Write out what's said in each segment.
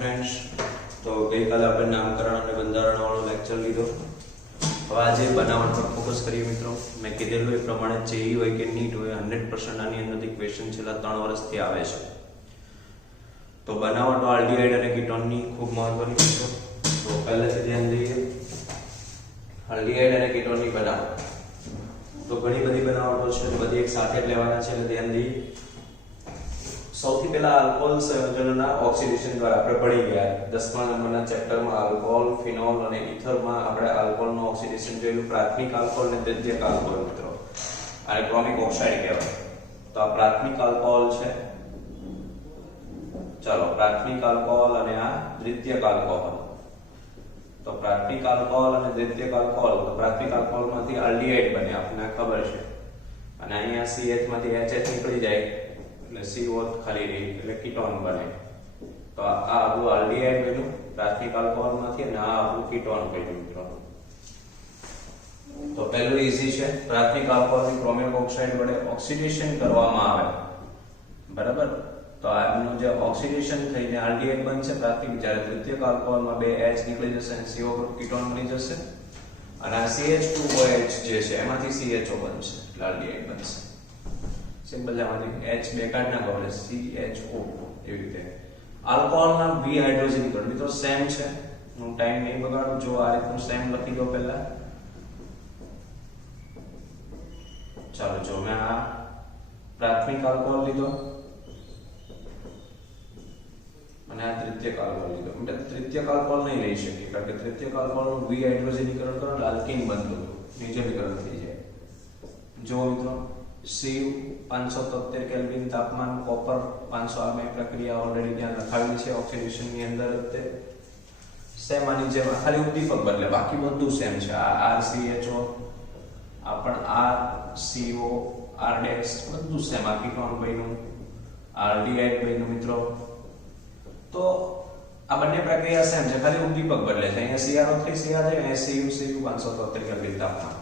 Friends. तो गई काले આપણે નામકરણ અને બંધારણવાળો લેક્ચર લીધો। હવે આજે બનાવટ પર ફોકસ કરીએ મિત્રો। મેં કીધેલું એ પ્રમાણે જેઈ હોય કે નીટ હોય 100% આની અંદરથી ક્વેશ્ચન છેલ્લા 3 વર્ષથી આવે છે। તો બનાવટો આલ્ડીહાઇડ અને કીટોનની ખૂબ મહત્વની મિત્રો। તો પહેલાથી ધ્યાન દઈએ આલ્ડીહાઇડ અને કીટોનની બનાવટ। તો ઘણી બધી બનાવટો છે, બધી એક સાથે જ લેવાના છે એટલે ધ્યાન દઈએ। સૌથી પહેલા આલ્કોહોલ સંયોજનોના ઓક્સિડેશન દ્વારા આપણે ભણી ગયા 10મા નંબરના ચેપ્ટરમાં આલ્કોહોલ, ફિનોલ અને ઇથરમાં આપણે આલ્કોહોલનું ઓક્સિડેશન જોયું। પ્રાથમિક આલ્કોહોલ અને દ્વિતીયક આલ્કોહોલ મિત્રો આને ક્રોમિક ઓક્સાઇડ કહેવાય। તો આ પ્રાથમિક આલ્કોહોલ છે। ચાલો પ્રાથમિક આલ્કોહોલ અને આ દ્વિતીયક આલ્કોહોલ। તો પ્રાથમિક આલ્કોહોલ અને દ્વિતીયક આલ્કોહોલ, તો પ્રાથમિક આલ્કોહોલમાંથી આલ્ડીહાઇડ બને આપણને ખબર છે, અને અહીંયા CH માંથી HH નીકળી જાય એટલે CO ખાલી રહી એટલે કીટોન બને। તો આ આપણું આલ્ડીહાઇડ બન્યું પ્રાથમિક આલ્કોહોલમાંથી, અને આ આપણું કીટોન બન્યું મિત્રો। તો પહેલું ઈઝી છે, પ્રાથમિક આલ્કોહોલની ક્રોમિક ઓક્સાઇડ વડે ઓક્સિડેશન કરવામાં આવે બરાબર। તો આનું જે ઓક્સિડેશન થઈને આલ્ડીહાઇડ બનશે પ્રાથમિક, જ્યારે દ્વિતીયક આલ્કોહોલમાં બે H નીકળી જશે અને CO ગ્રુપ કીટોન બની જશે, અને આ CH2OH જે છે એમાંથી CHO બનશે એટલે આલ્ડીહાઇડ બનશે। સિમ્પલ છે, આમાંથી H બે કાઢ નાખો એટલે CHO એવી રીતે। આલ્કોહોલના V હાઇડ્રોજનીકરણ મિત્રો સેમ છે, હું ટાઈમ નહીં બગાડું, જો આ રીતનું સેમ લખી દો પહેલા। ચાલો જો મેં આ પ્રાથમિક આલ્કોહોલ લીધો અને આ તૃતીયક આલ્કોહોલ લીધો। એટલે તૃતીયક આલ્કોહોલ નહીં લઈ શકીએ કારણ કે તૃતીયક આલ્કોહોલનું V હાઇડ્રોજનીકરણ કરો એટલે આલ્કીન બનતું નિર્જલીકરણ થઈ જાય। જો મિત્રો સીવ 573 કેલ્વિન તાપમાન, કોપર 500 આ બે પ્રક્રિયા ઓલરેડી ત્યાં લખાવી છે ઓક્સિડેશનની અંદર જ તે સેમ આની જેમ, ખાલી ઉદ્દીપક બદલે બાકી બધું સેમ છે। આ RCHO આ પણ RCO RDX બધું સેમ। આ કીટોન બન્યું, આલ્ડીહાઇડ બન્યું મિત્રો। તો આ બંને પ્રક્રિયા સેમ છે, ખાલી ઉદ્દીપક બદલે છે। અહીંયા CrO3 CR છે, અહીંયા CU 573 કેલ્વિન તાપમાન।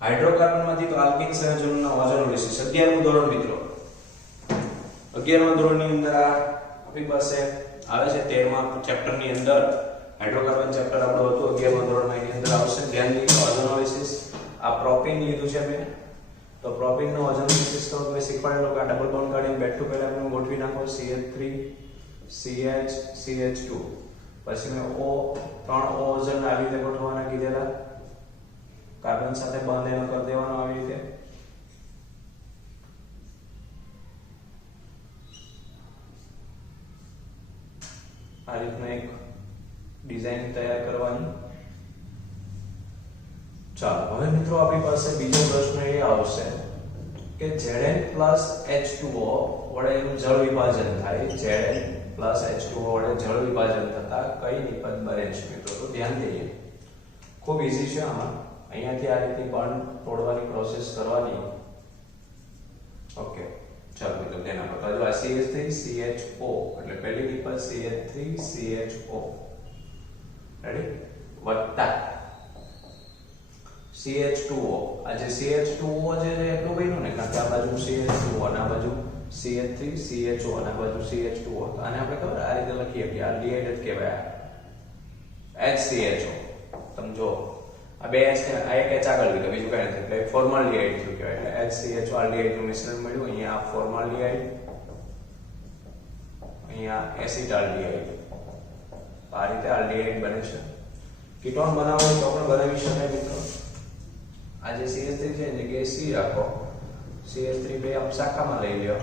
હાઇડ્રોકાર્બનમાંથી તો આલ્કીન સંયોજનોના ઓઝોન વિશે 11મું ધોરણ મિત્રો। 11મા ધોરણની અંદર આ આપણી પાસે આવે છે 13મા ચેપ્ટરની અંદર હાઇડ્રોકાર્બન ચેપ્ટર આપણું હતું 11મા ધોરણમાં, એની અંદર આવશે। ધ્યાન દીધું ઓઝોનોલિસિસ। આ પ્રોપેન લીધું છે મેં, તો પ્રોપેનનો ઓઝોનોલિસિસ તો તમે શીખવાડેલો કે આ ડબલ બોન્ડ કાઢીને બેક ટુ પહેલા આપણે ગોઠવી નાખો CH3 CH CH2, પછી મેં O 3 ઓઝોન આવી રીતે ગોઠવવાના કીધેલા, કાર્બન સાથે બંધ એનો કરી દેવાનો આવી રીતે। આ રીતનું એક ડિઝાઇન તૈયાર કરવાની। ચાલો હવે મિત્રો આપણી પાસે બીજો પ્રશ્ન એ આવશે કે Zn plus H2O વડે એનું જળ વિભાજન થાય। Zn plus H2O વડે જળ વિભાજન થતા કઈ નિપજ બને છે મિત્રો? તો ધ્યાન દઈએ, ખૂબ ઈઝી છે આમાં। અહીંયાથી આ રીતે બોન્ડ તોડવાની પ્રોસેસ કરવાની। ઓકે ચાલો મિત્રો તેના પર જો આ CH3CHO એટલે પહેલી નિપજ CH3CHO રેડી વત્તા CH2O, આ જે CH2O જે એટલું બન્યું ને કારણ કે આ બાજુ CH2O અને આ બાજુ CH3CHO અને આ બાજુ CH2O, તો આને આપણે ખબર આ રીતે લખીએ કે આલ્ડીહાઇડ જ કહેવાય HCHO। તમે જો આ બે H છે, આ એક H આગળ લીધો બીજું કઈ નથી એટલે ફોર્માલ્ડીહાઇડ થયું કહેવાય। એટલે HCHO આલ્ડીહાઇડ નું મિશ્રણ મળ્યું। અહીંયા આ ફોર્માલ્ડીહાઇડ, અહીંયા એસિટાલ્ડીહાઇડ, આ રીતે આલ્ડીહાઇડ બને છે। કીટોન બનાવવો તો પણ બનાવી શકાય મિત્રો। આ જે CH3 છે એની જગ્યાએ C રાખો, CH3 બે આપ શાખામાં લઈ લ્યો,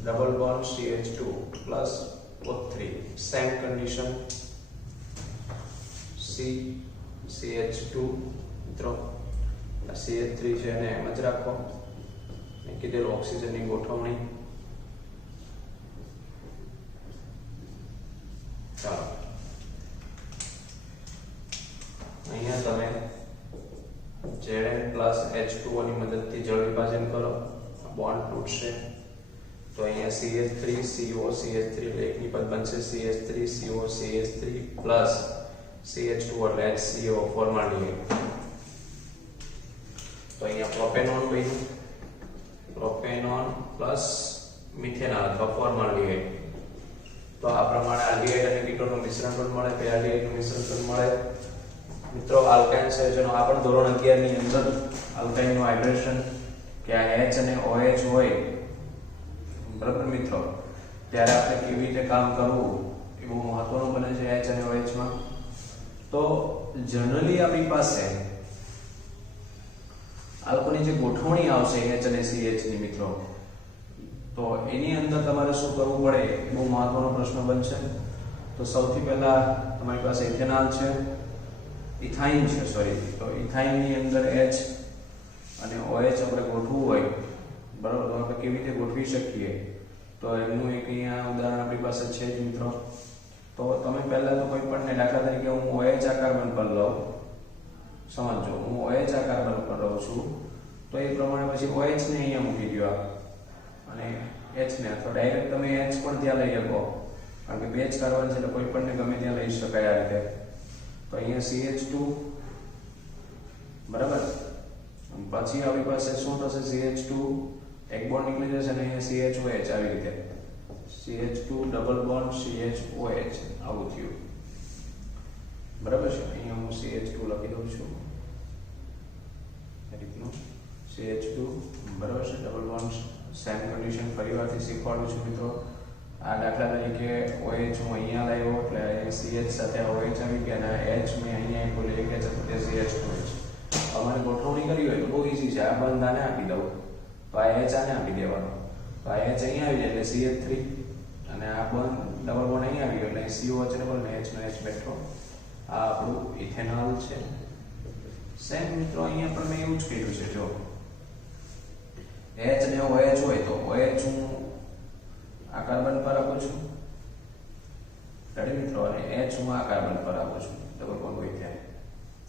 double bond CH2 plus O3 same condition CH2 મિત્રો, આ CH3 છે એને એમ જ રાખો, મેં કીધેલું ઓક્સિજનની ગોઠવણી। ચાલો અહીંયા તમે Zn plus H2O ની મદદથી જળ વિભાજન કરો, બોન્ડ તૂટશે તો અહીંયા CH3CO CH3 એટલે એક નિપજ બનશે CH3CO CH3 પ્લસ CH2 એટલે HCO ફોર્માલ્ડીહાઇડ। તો અહીંયા પ્રોપેનોન બન્યું, પ્રોપેનોન પ્લસ મિથેનોલ અથવા ફોર્માલ્ડીહાઇડ। તો આ પ્રમાણે આલ્ડીહાઇડ અને કીટોનનું મિશ્રણ પણ મળે, બે આલ્ડીહાઇડનું મિશ્રણ પણ મળે. મિત્રો આલ્કાઇન સંયોજનો આ પણ ધોરણ 11 ની અંદર આલ્કાઇનનું હાઇડ્રેશન કે આ H અને OH હોય, બરાબર મિત્રો, ત્યારે આપણે કેવી રીતે કામ કરવું એ બહુ મહત્વનું બને છે H અને OH માં. તો જનરલી આપણી પાસે આ લોકોની જે ગોઠવણી આવશે H અને CH ની મિત્રો, તો એની અંદર તમારે શું કરવું પડે એ બહુ મહત્વનો પ્રશ્ન બનશે. તો સૌથી પહેલા તમારી પાસે ઇથેનોલ છે, ઇથાઇન છે, સોરી, તો ઇથાઇન ની અંદર H અને OH આપણે ગોઠવવું હોય, બરાબર, તો આપણે કેવી રીતે ગોઠવી શકીએ? તો એનું એક અહીંયા ઉદાહરણ આપણી પાસે છે જ મિત્રો. તો તમે પહેલા તો કોઈ પણ દાખલા તરીકે હું OH આ કાર્બન પર લઉં, સમજો હું OH આ કાર્બન પર લઉં છું, તો એ પ્રમાણે પછી OH ને અહીંયા મૂકી દો અને H ને, અથવા ડાયરેક્ટ તમે H પણ ત્યાં લઈ શકો, કારણ કે બે જ કાર્બન છે એટલે કોઈ પણ ને ગમે ત્યાં લઈ શકાય આ રીતે. તો અહીંયા CH2, બરાબર, પછી આપણી પાસે શું થશે? CH2 એક બોન્ડ નીકળી જશે અને અહીંયા CHOH આવી રીતે CH2 ડબલ બોન્ડ CHOH આવું થયું, બરાબર છે. અહીંયા હું CH2 લખી દઉં છું આ રીતનું CH2, બરાબર છે, ડબલ બોન્ડ. સેમ કન્ડિશન ફરીવારથી શીખવાડું છું મિત્રો. આ દાખલા તરીકે OH હું અહીંયા લાવ્યો એટલે CH સાથે OH આવી ગયા અને H મેં અહીંયા બોલે કે છે CH2H. અમારે ગોઠવણી કરવી હોય તો બહુ ઈઝી છે. આ બંધ આને આપી દઉં તો આ H આને આપી દેવાનો, તો આ H અહીંયા આવી જાય એટલે CH3 અને આ બંધ ડબલ બોન્ડ અહીંયા આવી ગયો એટલે COH ડબલ ને H નો H બેઠો. આ આપણું ઇથેનોલ છે. સેમ મિત્રો અહીંયા પણ મેં એવું જ કર્યું છે. જો H અને OH હોય તો OH હું આ કાર્બન પર આપું છું, રેડી મિત્રો, અને H હું આ કાર્બન પર આપું છું, ડબલ બોન્ડ હોય ત્યાં.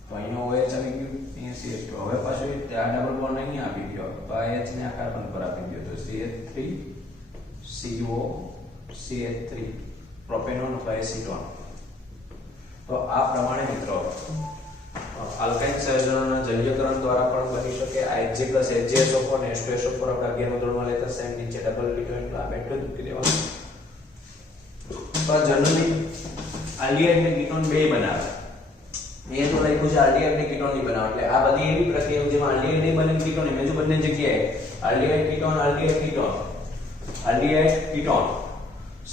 તો અહીંયા OH આવી ગયું, અહીંયા CH2. હવે પાછું આ ડબલ બોન્ડ અહીંયા આપી ગયો, તો આ H ને આ કાર્બન પર આપી દો, તો CH3 CO CH3 પ્રોપેનોન અથવા એસિટોન. તો આ પ્રમાણે મિત્રો આલ્કાઇન સંયોજનોના જલીયકરણ દ્વારા પણ બની શકે. HJ + HJSO4 અને H2SO4 આપણે 11મા ધોરણમાં લેતા સેમ નીચે ડબલ લીધું એટલે આ બેઠું મૂકી દેવાનું. તો જનરલી આલ્ડીહાઇડ ને કીટોન બે બનાવે. મેં તો લખ્યું છે આલ્ડીહાઇડ ને કીટોન ની બનાવે, એટલે આ બધી એવી પ્રક્રિયાઓ જેમાં આલ્ડીહાઇડ નહીં બને કીટોન મેં જો બંને જગ્યાએ aldehyde ketone aldehyde ketone aldehyde ketone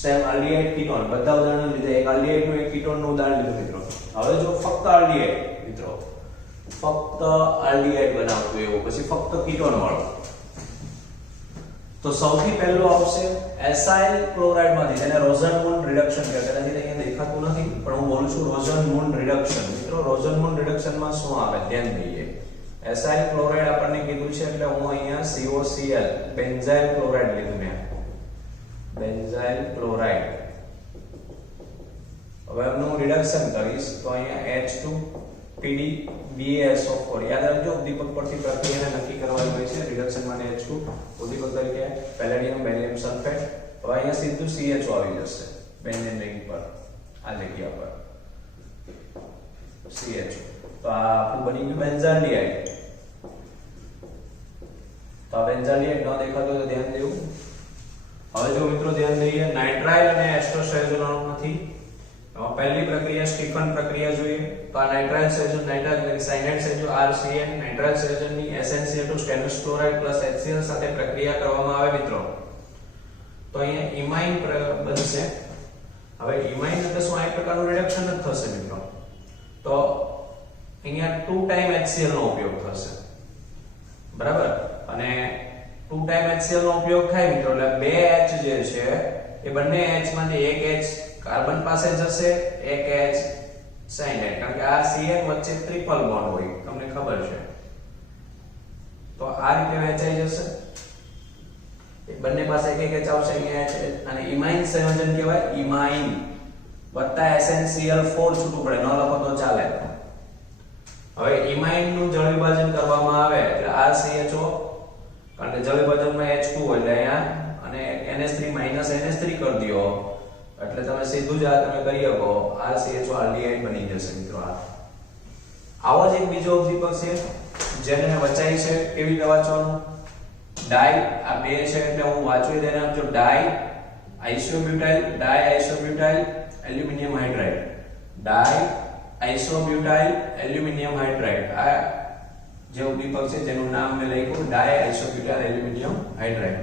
same aldehyde ketone બધા ઉદાહરણો લીધા. એક આલ્ડીહાઇડ નું એક કીટોન નું ઉદાહરણ લીધું મિત્રો. હવે જો ફક્ત આલ્ડીહાઇડ મિત્રો, ફક્ત આલ્ડીહાઇડ બનાવતું એવું, પછી ફક્ત કીટોન વાળું, તો સૌથી પહેલું આવશે એસાઇલ ક્લોરાઇડ માંથી, જેને રોઝનમૂન રિડક્શન કહેવાય. તેનાથી અહીંયા દેખાતું નથી પણ હું બોલું છું રોઝનમૂન રિડક્શન. મિત્રો રોઝનમૂન રિડક્શન માં શું આવે ધ્યાન દઈએ. એસાઇલ ક્લોરાઇડ આપણને કીધું છે એટલે હું અહીંયા COCl બેન્ઝાઇલ ક્લોરાઇડ લીધું મેં, બેન્ઝાઇલ ક્લોરાઇડ. હવે એનું રિડક્શન કરીશ તો અહીંયા H2 PD BaSO4. યાદ રાખજો ઉદ્દીપક પરથી પ્રક્રિયાને નક્કી કરવાની હોય છે. રિડક્શન માટે H2 ઉદ્દીપક તરીકે પેલેડિયમ બેરિયમ સલ્ફેટ. હવે અહીંયા સીધું CHO આવી જશે બેન્ઝીન રિંગ પર, આ જગ્યા પર CHO. તો આ આપણું બની ગયું બેન્ઝાલ્ડીહાઇડ. તો આ બેન્ઝાલ્ડીહાઇડ ન દેખાતો તો ધ્યાન દેવું. હવે જો મિત્રો ધ્યાન દઈએ, નાઇટ્રાઇલ અને એસ્ટર સંયોજનોમાંથી પહેલી પ્રક્રિયા સ્ટીફન પ્રક્રિયા જોઈએ. તો આ નાઇટ્રાઇલ સંયોજન નાઇટ્રાઇલ સાયનાઇડ સંયોજન RCN નાઇટ્રાઇલ સંયોજનની SnCl2 સ્ટેનલેસ ક્લોરાઇડ HCl સાથે પ્રક્રિયા કરવામાં આવે મિત્રો, તો અહીંયા ઇમાઇન બનશે. હવે ઇમાઇન એટલે શું? આ એક પ્રકારનું રિડક્શન જ થશે મિત્રો. તો અહીંયા 2 ટાઈમ HCl નો ઉપયોગ થશે, બરાબર, અને 2 ટાઈમ HCl નો ઉપયોગ થાય મિત્રો એટલે બે H જે છે એ બંને H માંથી એક H કાર્બન પાસે જશે, એક H સાયનાઇડ, કારણ કે આ CN વચ્ચે ટ્રિપલ બોન્ડ હોય, તમને ખબર છે. તો આ રીતે વહેંચાઈ જશે, એ બંને પાસે એક એક H આવશે અહીંયા H, અને ઇમાઇન સંયોજન કહેવાય. ઇમાઇન વત્તા SnCl4 છૂટું પડે, ન લખો તો ચાલે. હવે ઇમાઇન નું જળ વિભાજન કરવામાં આવે એટલે આ CHO, કારણ કે જળ વિભાજનમાં H2 હોય એટલે અહીંયા અને NH3 NH3 કરી દો એટલે તમે સીધું જ આ તમે કરી શકો, આ CHO આલ્ડીહાઇડ બની જશે મિત્રો. આવો જ એક બીજો ઉદ્દીપક છે જેને વચાઈ છે. કેવી રીતે વાંચવાનું? ડાઈ, આ બે છે એટલે હું વાંચવી દેને આપજો ડાઈ આઇસોબ્યુટાઇલ ડાયઆઇસોબ્યુટાઇલ એલ્યુમિનિયમ હાઇડ્રાઇડ, ડાયઆઇસોબ્યુટાઇલ એલ્યુમિનિયમ હાઇડ્રાઇડ. આ જે ઉદ્દીપક છે જેનું નામ મેં લખ્યું ડાયઆઇસોબ્યુટાઇલ એલ્યુમિનિયમ હાઇડ્રાઇડ.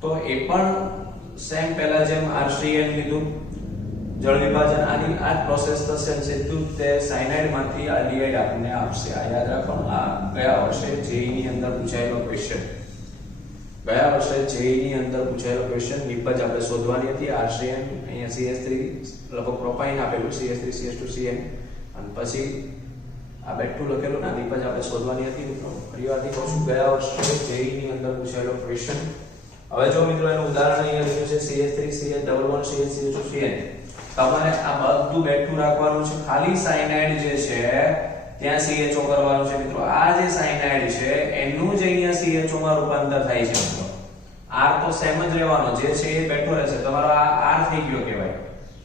તો એ પણ સેમ પહેલા જેમ RCN લીધું જળ વિભાજન, આની આ પ્રોસેસ થશે, સીધું તે સાયનાઇડ માંથી આલ્ડીહાઇડ આપણને આપશે. આ યાદ રાખવાનું. આ ગયા વર્ષે જેઈ ની અંદર પૂછાયેલો ક્વેશ્ચન, ગયા વર્ષે જેઈ ની અંદર પૂછાયેલો ક્વેશ્ચન. નિપજ આપણે શોધવાની હતી. RCN અહીંયા CH3 લગભગ પ્રોપાઇન આપેલું, CH3CH2CN, અને પછી આ બેઠું લખેલું ના નિપજ આપણે શોધવાની હતી. મિત્રો ફરીવારથી કહું છું, ગયા વર્ષે જેઈ ની અંદર પૂછાયેલો ક્વેશ્ચન. હવે જો મિત્રો એનું ઉદાહરણ અહીંયા લખ્યું છે CH3CH11CH2CN. તમારે આ બધું બેઠું રાખવાનું છે. ખાલી સાયનાઇડ જે છે ત્યાં CHO કરવાનું છે. મિત્રો આ જે સાયનાઇડ છે એનું જ અહીંયા CHO માં રૂપાંતર થાય છે. મિત્રો R તો સેમ જ રહેવાનો, જે છે એ બેઠો રહેશે. તમારો આ R થઈ ગયો કહેવાય.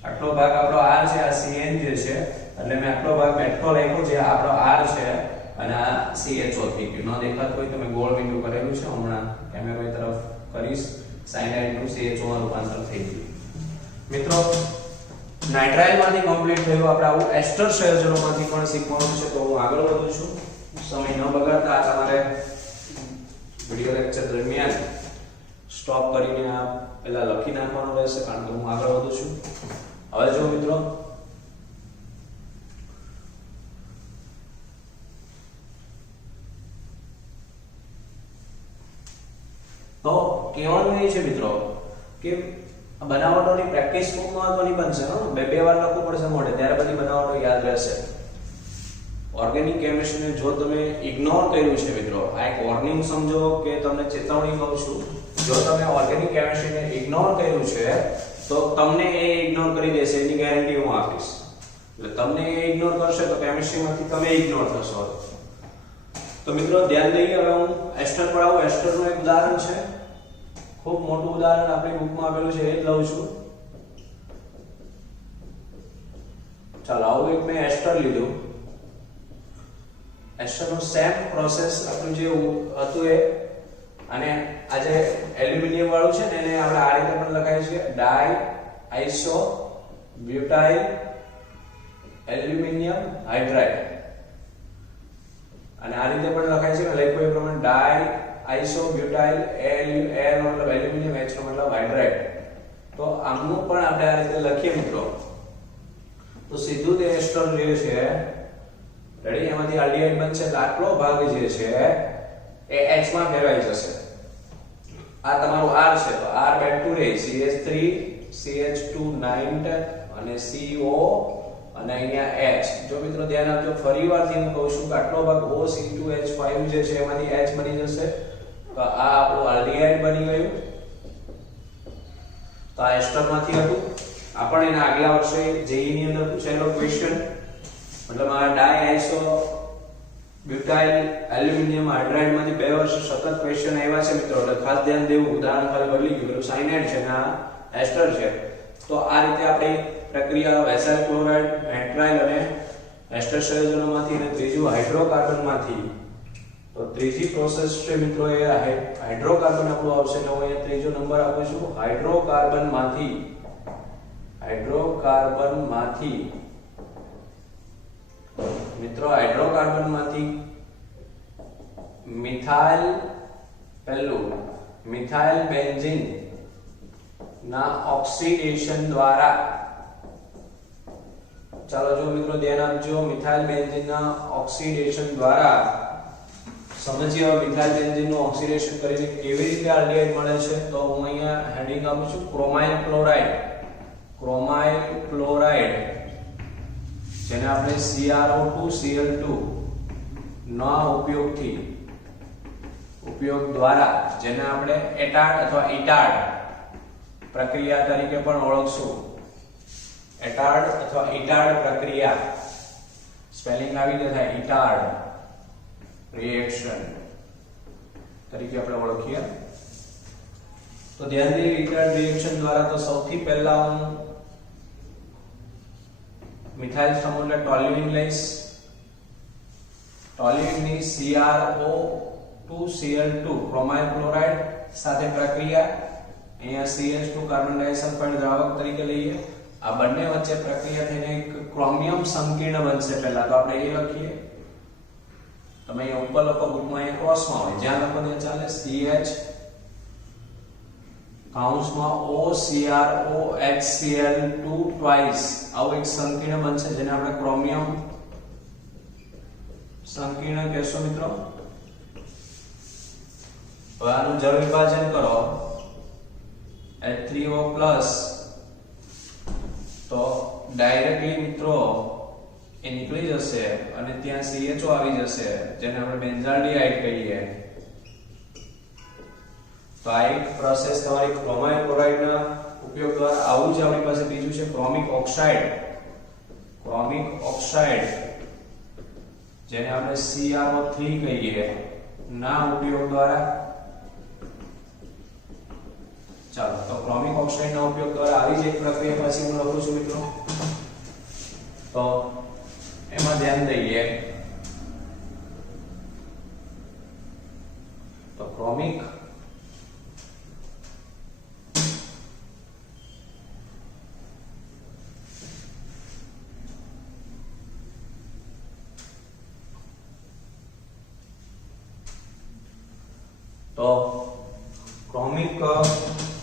આટલો ભાગ આપણો R છે, આ CN જે છે, એટલે મેં આટલો ભાગ બેઠો લખ્યો જે આપણો R છે, અને આ CHO થઈ ગયું. ન દેખાતું હોય તો મેં ગોળ બિંદુ કરેલું છે, હમણાં કેમેરા તરફ કરીશ. સાયનાઇડ નું CHO માં રૂપાંતર થઈ ગયું. મિત્રો નાઇટ્રાઇલ માંથી કમ્પ્લીટ થયું. આપણે આવું એસ્ટર સંયોજનોમાંથી પણ શીખવાનું છે, તો હું આગળ વધું છું. સમય ન બગાડતા આ તમારે વિડિયો લેક્ચર દરમિયાન સ્ટોપ કરીને આ પહેલા લખી નાખવાનું રહેશે, કારણ કે હું આગળ વધું છું. હવે જો મિત્રો તો કહેવાનું એ છે મિત્રો કે બનાવટોની પ્રેક્ટિસ ખૂબ મહત્વની બનશે. બે વાર લખવું પડશે મોઢે, ત્યારે બધી બનાવટો યાદ રહેશે. ઓર્ગેનિક કેમિસ્ટ્રીને જો તમે ઇગ્નોર કર્યું છે મિત્રો, આ એક વોર્નિંગ સમજો કે તમને ચેતવણી કહું છું, જો તમે ઓર્ગેનિક કેમિસ્ટ્રીને ઇગ્નોર કર્યું છે તો તમને એ ઇગ્નોર કરી દેશે, એની ગેરંટી હું આપીશ. એટલે તમને એ ઇગ્નોર કરશે તો કેમિસ્ટ્રીમાંથી તમે ઇગ્નોર થશો. તો મિત્રો ધ્યાન દઈએ. હવે હું એસ્ટર પર આવું. એસ્ટરનું એક ઉદાહરણ છે, ખૂબ મોટું ઉદાહરણ આપણી બુકમાં આપેલું છે, એ જ લઉં છું. ચાલો આવું એક મેં એસ્ટર લીધું. એસ્ટરનું સેમ પ્રોસેસ આપણું જે હતું એ, અને આ જે એલ્યુમિનિયમ વાળું છે ને એને આપણે આ રીતે પણ લખાય છે, ડાયઆઇસોબ્યુટાઇલ એલ્યુમિનિયમ હાઇડ્રાઇડ. અને આ રીતે પણ લખાય છે, લખ્યું એ પ્રમાણે ડાયઆઇસોબ્યુટાઇલ એલ મતલબ એલ્યુમિનિયમ, H નો મતલબ હાઇડ્રાઇડ. તો આમનું પણ આપણે આ રીતે લખીએ મિત્રો, તો સીધું તે એસ્ટર જે છે, રેડી, એમાંથી આલ્ડીહાઇડ બનશે. તો આટલો ભાગ જે છે એ H માં ફેરવાઈ જશે. આ તમારું R છે, તો R બેઠું રહે, CH3 CH2 9 અને CO અને અહીંયા H. જો મિત્રો ધ્યાન આપજો, ફરીવારથી હું કહું છું કે આટલો ભાગ OC2H5 જે છે એમાંથી H બની જશે. તો આ આપણું આલ્ડીહાઇડ બની ગયું. તો આ એસ્ટર માંથી હતું. આપણે એના આગલા વર્ષે જેઈ ની અંદર પૂછાયેલો ક્વેશ્ચન, મતલબ આ ડાયઆઇસોબ્યુટાઇલ એલ્યુમિનિયમ હાઇડ્રાઇડ માંથી 2 વર્ષ સતત ક્વેશ્ચન આવ્યા છે મિત્રો, એટલે ખાસ ધ્યાન દેવું. ઉદાહરણ ખાલી બદલી ગયું, પેલું સાયનાઇડ છે ને આ એસ્ટર છે. તો આ રીતે આપણે પ્રક્રિયા વેસાઇલ ક્લોરાઇડ, નાઇટ્રાઇલ અને એસ્ટર સંયોજનોમાંથી, અને ત્રીજું હાઇડ્રોકાર્બનમાંથી. તો ત્રીજી પ્રોસેસ છે મિત્રો એ હાઇડ્રોકાર્બન આપણું આવશે. એટલે હું અહીંયા ત્રીજો નંબર આપું છું. હાઇડ્રોકાર્બનમાંથી મિત્રો, હાઇડ્રોકાર્બનમાંથી મિથાઇલ, પહેલું મિથાઇલ બેન્ઝીન ના ઓક્સિડેશન દ્વારા, ચાલો જો મિત્રો ધ્યાન આપજો, મિથાઇલ બેન્ઝીન ના ઓક્સિડેશન દ્વારા સમજીએ મિથાઇલ બેન્ઝીન નું ઓક્સિડેશન કરીને કેવી રીતે આલ્ડીહાઇડ મળે છે. તો હું અહીંયા હેડિંગ આપું છું ક્રોમાઇલ ક્લોરાઇડ. ક્રોમાઇલ ક્લોરાઇડ જેને આપણે CrO2Cl2 ના ઉપયોગ દ્વારા, જેને આપણે એટાર્ડ અથવા ઇટાર્ડ પ્રક્રિયા તરીકે પણ ઓળખશું. એટાર્ડ અથવા ઇટાર્ડ પ્રક્રિયા, સ્પેલિંગ આવી રીતે થાય, ઇટાર્ડ રિએક્શન તરીકે આપણે ઓળખીએ. તો ધ્યાન દઈએ, ઇટાર્ડ રિએક્શન દ્વારા તો સૌથી પહેલા હું મિથાઇલ સમૂહને ટોલ્યુઇન લઈશ. ટોલ્યુઇનની CrO2Cl2 ક્રોમાઇલ ક્લોરાઇડ સાથે પ્રક્રિયા, અહીંયા CH2 કાર્બન ડાયોક્સાઇડ દ્રાવક તરીકે લઈએ. આ બંને વચ્ચે પ્રક્રિયા થઈને એક ક્રોમિયમ સંકીર્ણ બનશે. પહેલા તો આપણે એ લખીએ. તમે અહીંયા ઉપર લખો, બુકમાં અહીંયા ક્રોસમાં હોય, જ્યાં લખો ત્યાં ચાલે. CH કૌંસમાં OCrOHCl2 ટ્વાઇસ આવું એક સંકીર્ણ બનશે, જેને આપણે ક્રોમિયમ સંકીર્ણ કહેશો મિત્રો. હવે આનું જળ વિભાજન કરો, H3O+ તો ડાયરેક્ટલી મિત્રો એ નીકળી જશે અને ત્યાં CHO આવી જશે, જેને આપણે બેન્ઝાલ્ડિહાઇડ કહીએ. તો આ એક પ્રોસેસ તમારી ક્રોમાઇલ ક્લોરાઇડના ઉપયોગ દ્વારા. આવું જ આપણી પાસે બીજું છે ક્રોમિક ઓક્સાઇડ. ક્રોમિક ઓક્સાઇડ જેને આપણે CrO3 કહીએ ના ઉપયોગ દ્વારા. ચાલો, તો ક્રોમિક ઓક્સાઇડ ના ઉપયોગ દ્વારા આવી જ એક પ્રક્રિયા પછી હું લખું છું મિત્રો. તો એમાં ધ્યાન દઈએ તો ક્રોમિક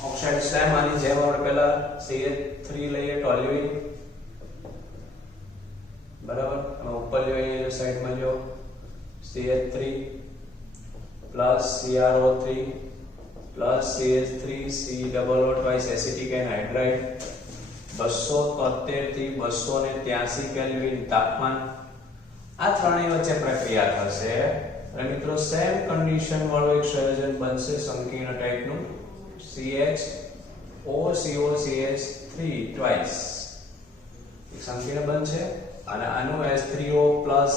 ઓક્સાઇડ સેમ આની જેમ આપણે પહેલા CH3 લઈએ, ટોલ્યુઇન બરાબર. અમે ઉપર લ્યો, અહીંયા સાઈડમાં લ્યો, CH3 plus CrO3 plus CH3 COO twice acetic anhydride 273 થી 283 કેલ્વિન તાપમાન. આ ત્રણેય વચ્ચે પ્રક્રિયા થશે અને મિત્રો સેમ કન્ડિશન વાળું એક સંયોજન બનશે સંકીર્ણ ટાઈપનું, CHOCOCH3 ટ્વાઇસ એક સંકીર્ણ બનશે. અને આનું H3O+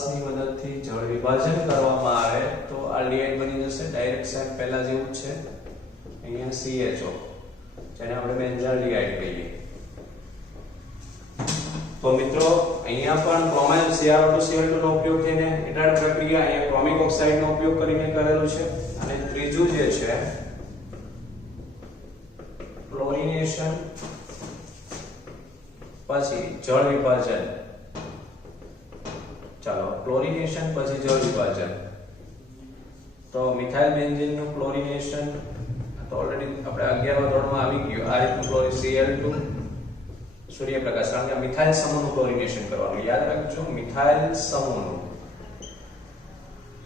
ની મદદથી જળ વિભાજન કરવામાં આવે તો આલ્ડિહાઇડ બની જશે. ડાયરેક્ટ સેમ પહેલા જેવું જ છે. અહીંયા CHO જેને આપણે બેન્ઝાલ્ડિહાઇડ કહીએ. તો મિત્રો અહીંયા પણ ક્રોમાઇલ CrO2Cl2 નો ઉપયોગ થઈને એટાડ પ્રક્રિયા અહીંયા ક્રોમિક ઓક્સાઇડ નો ઉપયોગ કરીને કરેલું છે. અને ત્રીજું જે છે ક્લોરિનેશન પછી જળ વિભાજન. ચાલો, ક્લોરિનેશન પછી જળ વિભાજન. તો મિથાઇલ બેન્ઝીન નું ક્લોરિનેશન તો ઓલરેડી આપણે 11મા ધોરણમાં આવી ગયું. આ રીતનું ક્લોરીન Cl2 સૂર્યપ્રકાશ, કારણ કે મિથાઇલ સમૂહનું ક્લોરિનેશન કરવાનું. યાદ રાખજો, મિથાઇલ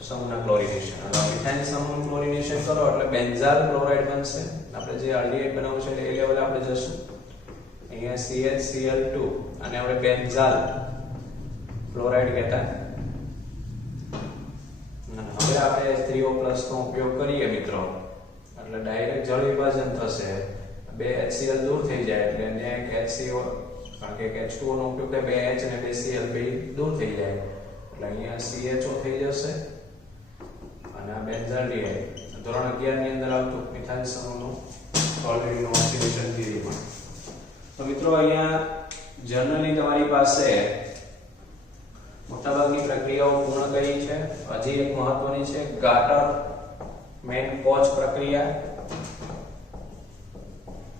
સમૂહના ક્લોરિનેશન. એટલે મિથાઇલ સમૂહનું ક્લોરિનેશન કરો એટલે બેન્ઝાલ ક્લોરાઇડ બનશે. આપણે જે આલ્ડિહાઇડ બનાવવું છે એ લેવલે આપણે જશું. અહીંયા CHCl2 અને આપણે બેન્ઝાલ ક્લોરાઇડ કહેતા. હવે આપણે H3O+ નો ઉપયોગ કરીએ મિત્રો, એટલે ડાયરેક્ટ જળ વિભાજન થશે. બે HCl દૂર થઈ જાય એટલે એને એક HCO, કારણ કે H2O નો ઉપયોગ થાય, બે H અને બે Cl બે દૂર થઈ જાય એટલે અહીંયા CHO થઈ જશે. અને આ બેન્ઝાલ્ડિહાઇડ ધોરણ 11 ની અંદર આવતું મિથાઇલ સમૂહનું ટોલ્યુઇનનું ઓક્સિડેશન થિયરીમાં. તો મિત્રો અહીંયા જનરલી તમારી પાસે મોટાભાગની પ્રક્રિયાઓ પૂર્ણ કરી છે. હજી એક મહત્વની છે ગાટર મેન કોચ પ્રક્રિયા.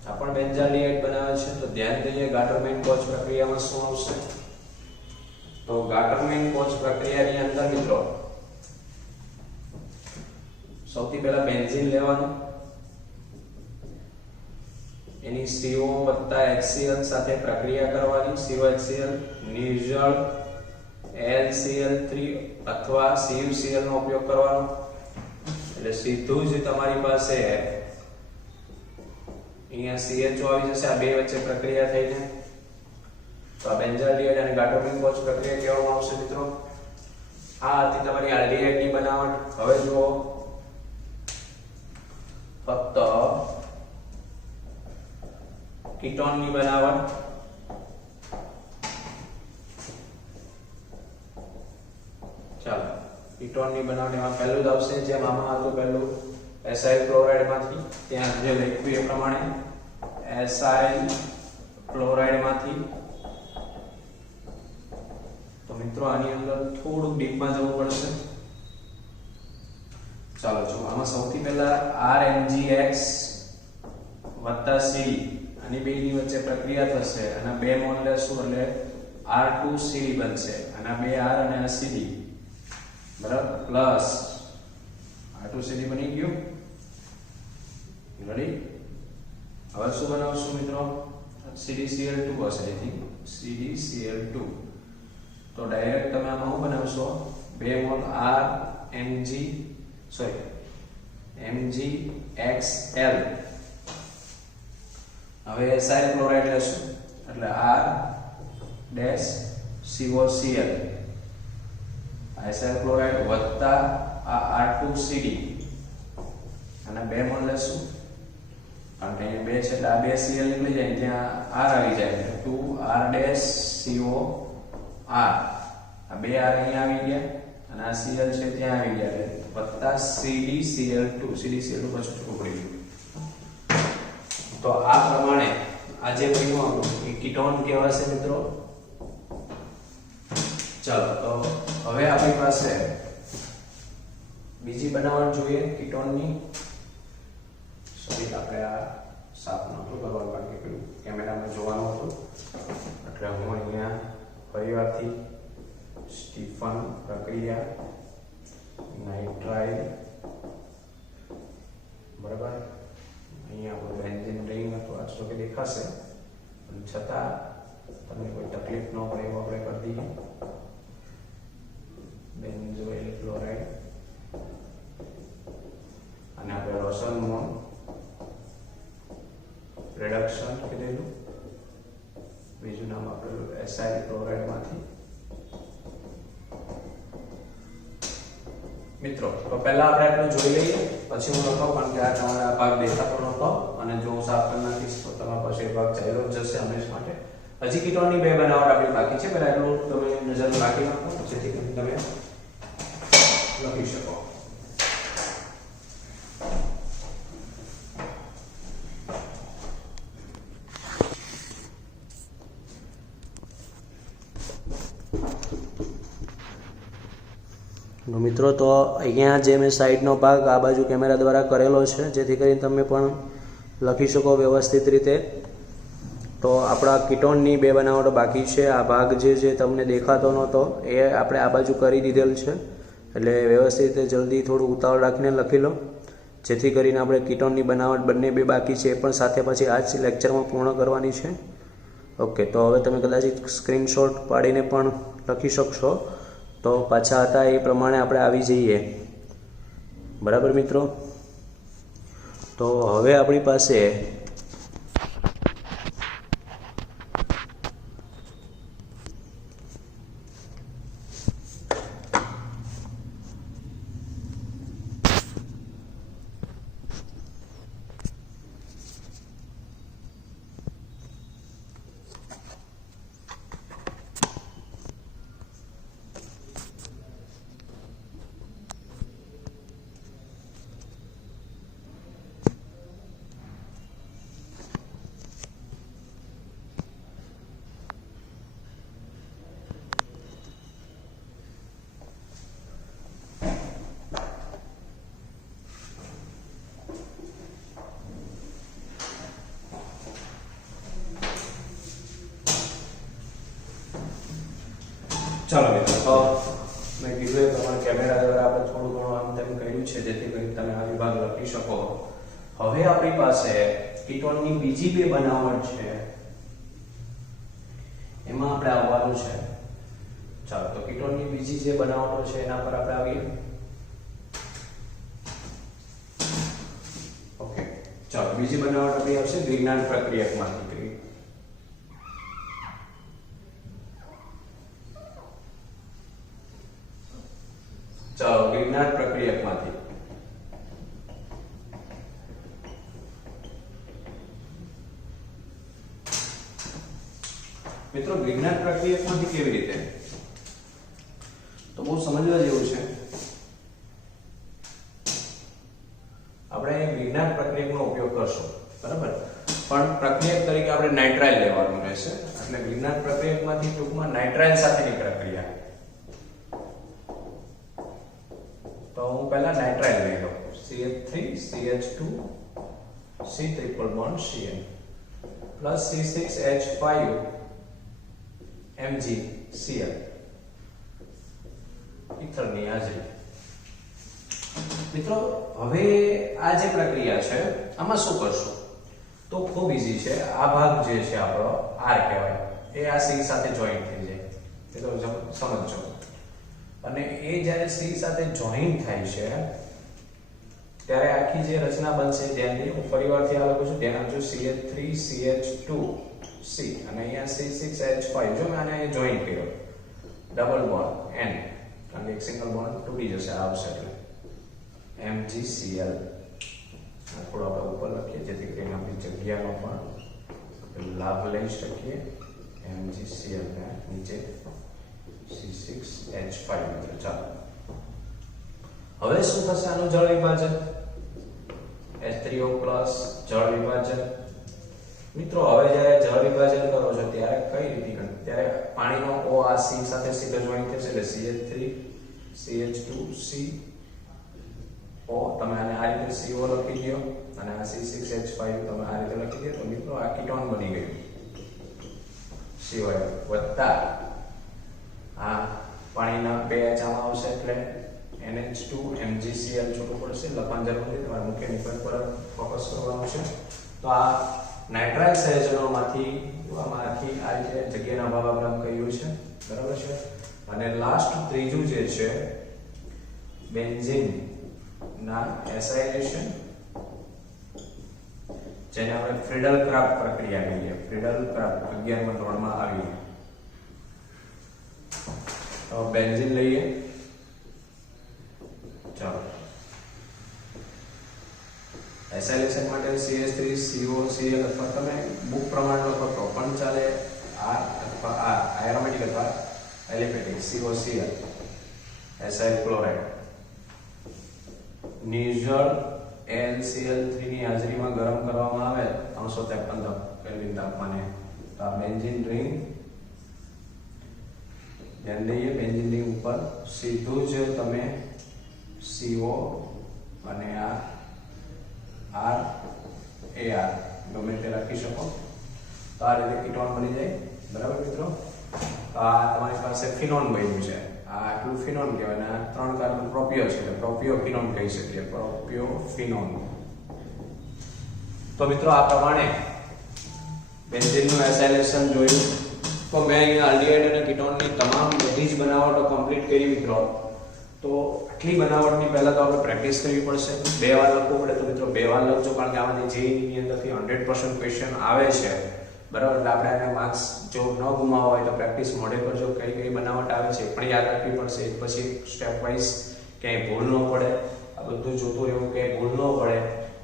આ પણ બેન્ઝાલ્ડિહાઇડ બનાવે છે. તો ધ્યાન દઈએ ગાટર મેન કોચ પ્રક્રિયામાં શું આવશે. તો ગાટર મેન કોચ પ્રક્રિયાની અંદર મિત્રો સૌથી પહેલા બેન્ઝીન લેવાનું, એની CO + HCl સાથે પ્રક્રિયા કરવાની. COHCl નિર્જળ LCl3 અથવા CuCl નો ઉપયોગ કરવાનો. એટલે સીધું જ તમારી પાસે અહીંયા CHO આવી જશે. આ બે વચ્ચે પ્રક્રિયા થઈને તો આ બેન્ઝાલ્ડિહાઇડ અને ગાટર મેન કોચ પ્રક્રિયા કહેવામાં આવશે મિત્રો. આ હતી તમારી આલ્ડિહાઇડની બનાવટ. હવે જુઓ, ફક્ત કીટોનની બનાવટ. ચાલો, કીટોનની બનાવટ એમાં પહેલું જ આવશે, જેમ આમાં હતું પહેલું એસાઇલ ક્લોરાઇડ માંથી. ત્યાં જે લખ્યું એ પ્રમાણે એસાઇલ ક્લોરાઇડ માંથી. તો મિત્રો આની અંદર થોડું ડીપમાં જવું પડશે. ચાલો જો, આમાં સૌથી પહેલા RMgX વત્તા CD આની બેની વચ્ચે પ્રક્રિયા થશે અને બે મોલ લેશું એટલે R2CD બનશે અને બે R અને આ CD બરાબર પ્લસ R2CD બની ગયું રેડી હવે શું બનાવશું મિત્રો CdCl2 હશે આઈ થિંક CdCl2 તો ડાયરેક્ટ તમે આમાં શું બનાવશો બે મોલ MgXL હવે એસાઇલ ક્લોરાઇડ લેશું એટલે R-COCl એસાઇલ ક્લોરાઇડ વત્તા આ R2CD અને બે મોલ લેશું કારણ કે બે છે એટલે આ બે Cl નીકળી જાય ત્યાં R આવી જાય એટલે 2R-COR આ બે R અહીંયા આવી ગયા અને આ Cl છે ત્યાં આવી ગયા એટલે વત્તા CdCl2 પછી છૂટું પડી ગયું તો આ પ્રમાણે આ જે બન્યું એ કીટોન કહેવાશે મિત્રો ચાલો તો હવે આપણી પાસે બીજી બનાવટ જોઈએ કીટોનની સોરી આપણે આ સાફ નહોતું કરવાનું કારણ કે પેલું કેમેરામાં જોવાનું હતું એટલે હું અહીંયા ફરીવારથી સ્ટીફન પ્રક્રિયા નાઇટ્રાઇલ બરાબર અહીંયા આપણું બેન્ઝીન રિંગ હતું આટલો કે દેખાશે પણ છતાં તમને કોઈ તકલીફ ન પડે એવું આપણે કરી દઈએ બેન્ઝોઇલ ક્લોરાઇડ અને આપણે રોસનમોન રિડક્શન કીધેલું બીજું નામ આપેલું એસાઇલ ક્લોરાઇડમાંથી મિત્રો તો પહેલા આપણે આટલું જોઈ લઈએ પછી હું લખાવ કારણ કે આ તમારે આ ભાગ દેખાતો નહોતો અને જો હું સાફ કરી નાખીશ તો તમારા પાસે ભાગ ચાલ્યો જ જશે હંમેશ માટે હજી કીટોનની બે બનાવટ આપણી બાકી છે પહેલા એટલું તમે નજર રાખી નાખો જેથી કરીને તમે લખી શકો મિત્રો તો અહીંયા જે મેં સાઈડનો ભાગ આ બાજુ કેમેરા દ્વારા કરેલો છે જેથી કરીને તમે પણ લખી શકો વ્યવસ્થિત રીતે તો આપણા કીટોનની બે બનાવટો બાકી છે આ ભાગ જે તમને દેખાતો નહોતો એ આપણે આ બાજુ કરી દીધેલ છે એટલે વ્યવસ્થિત રીતે જલ્દી થોડું ઉતાવળ રાખીને લખી લો જેથી કરીને આપણે કીટોનની બનાવટ બંને બે બાકી છે એ પણ સાથે પછી આ જ લેક્ચરમાં પૂર્ણ કરવાની છે ઓકે તો હવે તમે કદાચ સ્ક્રીનશોટ પાડીને પણ લખી શકશો તો પાછા હતા એ પ્રમાણે આપણે આવી જઈએ બરાબર મિત્રો તો હવે આપણી પાસે ચાલો મિત્રો તો મેં કીધું એ પ્રમાણે કેમેરા દ્વારા આપણે થોડું ઘણું આમ તેમ કર્યું છે જેથી કરીને તમે આ વિભાગ લખી શકો હવે આપણી પાસે કીટોનની બીજી બે બનાવટ છે એમાં આપણે આવવાનું છે ચાલો તો કીટોનની બીજી જે બનાવટો છે એના પર આપણે આવીએ ઓકે ચાલો બીજી બનાવટ આપણી આવશે વિજ્ઞાન પ્રક્રિયકમાંથી ચાલો વિજ્ઞાન પ્રક્રિયકમાંથી મિત્રો વિજ્ઞાન પ્રક્રિયકમાંથી કેવી રીતે તો બહુ સમજવા જેવું છે આપણે વિજ્ઞાન પ્રક્રિયકનો ઉપયોગ કરશું બરાબર પણ પ્રક્રિયક તરીકે આપણે નાઇટ્રાઇલ લેવાનું રહેશે એટલે વિજ્ઞાન પ્રક્રિયકમાંથી ટૂંકમાં નાઇટ્રાઇલ સાથેની પ્રક્રિયા તો હું પહેલા નાઇટ્રાઇલ લઈ લઉં CH3 CH2 C triple bond Cl plus C6H5 MgCl ઇથરની હાજરી. મિત્રો હવે આ જે પ્રક્રિયા છે આમાં શું કરશું તો ખૂબ ઈઝી છે. આ ભાગ જે છે આપણો R કહેવાય એ આ C સાથે જોઈન્ટ થઈ જાય. મિત્રો સમજો. અને એ જ્યારે C સાથે જોઈન્ટ થાય છે ત્યારે આખી જે રચના બનશે ધ્યાનથી હું ફરીવારથી આ લખું છું. ધ્યાન આપજો CH3CH2C અને અહીંયા C6H5 જો મેં આને જોઈન્ટ કર્યો ડબલ બોન્ડ N કારણ કે એક સિંગલ બોન્ડ તૂટી જશે આવશે એટલે MgCl. થોડો આપણે ઉપર લખીએ જેથી કરીને આપણી જગ્યાનો પણ લાભ લઈ શકીએ. MgCl ને નીચે C6H5 મિત્રો. ચાલો હવે શું થશે આનું જળ વિભાજન H3O+ જળ વિભાજન. મિત્રો હવે જ્યારે જળ વિભાજન કરો છો ત્યારે કઈ રીતે ત્યારે પાણીનો O આ C સાથે સીધો જોઈન્ટ થશે એટલે CH3 CH2C O તમે આને આ રીતે CO લખી દો અને આ C6H5 તમે આ રીતે લખી દો તો મિત્રો આ કીટોન બની ગયું. સિવાય વત્તા આ પાણીના બે H આમાં આવશે એટલે NH2 MgCl છૂટું પડશે. લખવાની જરૂર નથી, તમારે મુખ્ય નિબંધ પર ફોકસ કરવાનું છે. તો આ નાઇટ્રાઇલ સંયોજનોમાંથી આમાંથી આ રીતે જગ્યાના ભાગ આપણે કહ્યું છે બરાબર છે. અને લાસ્ટ ત્રીજું જે છે બેન્ઝીન ના એસાઇલેશન જેને આપણે ફ્રીડલ ક્રાફ્ટ પ્રક્રિયા કહીએ. ફ્રીડલ ક્રાફ્ટ 11મા ધોરણમાં આવી. તો બેન્ઝીન લઈએ. ચાલો એસાઇલેશન માટે CH3COCl અથવા તમે બુક પ્રમાણે લખો તો પણ ચાલે. R અથવા R એરોમેટિક અથવા એલિફેટિક COCl એસાઇલ ક્લોરાઇડ નિર્જળ AlCl3 ની હાજરીમાં ગરમ કરવામાં આવે 353 કેલ્વિન તાપમાને. તો આ બેન્ઝીન રિંગ ધ્યાન દઈએ. બેન્ઝીન રિંગ ઉપર સીધું જ તમે CO અને આ R AR ગમે તે રાખી શકો. તો આ રીતે કીટોન બની જાય બરાબર મિત્રો. આ તમારી પાસે ફિનોન બન્યું છે. આ આટલું ફિનોન કહેવાય અને 3 કાર્બન પ્રોપિયો છે એટલે પ્રોપિયોફિનોન કહી શકીએ. પ્રોપિયોફિનોન. તો મિત્રો આ પ્રમાણે બેન્ઝીનનું એસાઇલેશન જોયું. તો મેં અહીંયા આલ્ડીહાઇડ અને કીટોનની તમામ બધી જ બનાવટો કમ્પ્લીટ કરી મિત્રો. તો આટલી બનાવટની પહેલા તો આપણે પ્રેક્ટિસ કરવી પડશે. 2 વાર લખવું પડે તો મિત્રો 2 વાર લખજો કારણ કે આમાંથી JEE ની અંદરથી 100% ક્વેશ્ચન આવે છે બરાબર. એટલે આપણે આને માર્ક્સ જો ન ગુમાવવા હોય તો પ્રેક્ટિસ મોડે કરજો. કઈ કઈ બનાવટ આવે છે પણ યાદ રાખવી પડશે. એક પછી સ્ટેપ વાઇઝ ક્યાંય ભૂલ ન પડે. આ બધું જોતું રહેવું કે ભૂલ ન પડે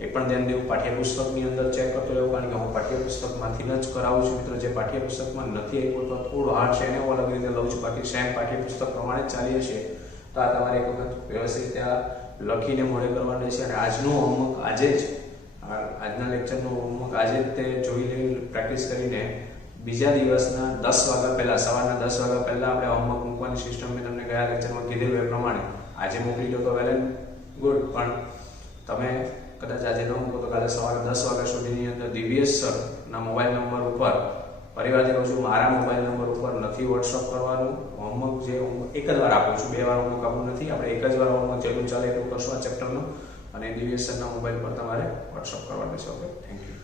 એ પણ ધ્યાન દેવું. પાઠ્યપુસ્તકની અંદર ચેક કરતો રહેવું કારણ કે હું પાઠ્યપુસ્તકમાંથી જ કરાવું છું મિત્રો. જે પાઠ્યપુસ્તકમાં નથી આપ્યું તો થોડું હાર્ડ છે એને હું અલગ રીતે લઉં છું. બાકી સેમ પાઠ્યપુસ્તક પ્રમાણે જ ચાલીએ છીએ. તો આ તમારે એક વખત વ્યવસ્થિત ત્યાં લખીને મોડે કરવાનું છે. અને આજનું હોમવર્ક આજે જ આજના લેક્ચરનું હોમવર્ક આજે જ તે જોઈ લઈ પ્રેક્ટિસ કરીને બીજા દિવસના 10 વાગ્યા પહેલા સવારના 10 વાગ્યા પહેલા આપણે હોમવર્ક મૂકવાની સિસ્ટમ મેં તમને ગયા લેક્ચરમાં કીધેલું એ પ્રમાણે આજે મોકલી દો તો વેલ એન્ડ ગુડ. પણ તમે કદાચ આજે ન મૂકો તો કાલે સવારે 10 વાગ્યા સુધીની અંદર દિવ્યેશ સરના મોબાઈલ નંબર ઉપર ફરીવારથી કહું છું મારા મોબાઈલ નંબર ઉપર નથી વોટ્સઅપ કરવાનું. હોમવર્ક જે હું એક જ વાર આપું છું, 2 વાર હોમવર્ક આપું નથી. આપણે એક જ વાર હોમવર્ક જેટલું ચાલે એટલું કરશું આ ચેપ્ટરનું. અને દિવ્યેશ સરના મોબાઈલ પર તમારે વોટ્સઅપ કરવાનું છે. Okay, thank you.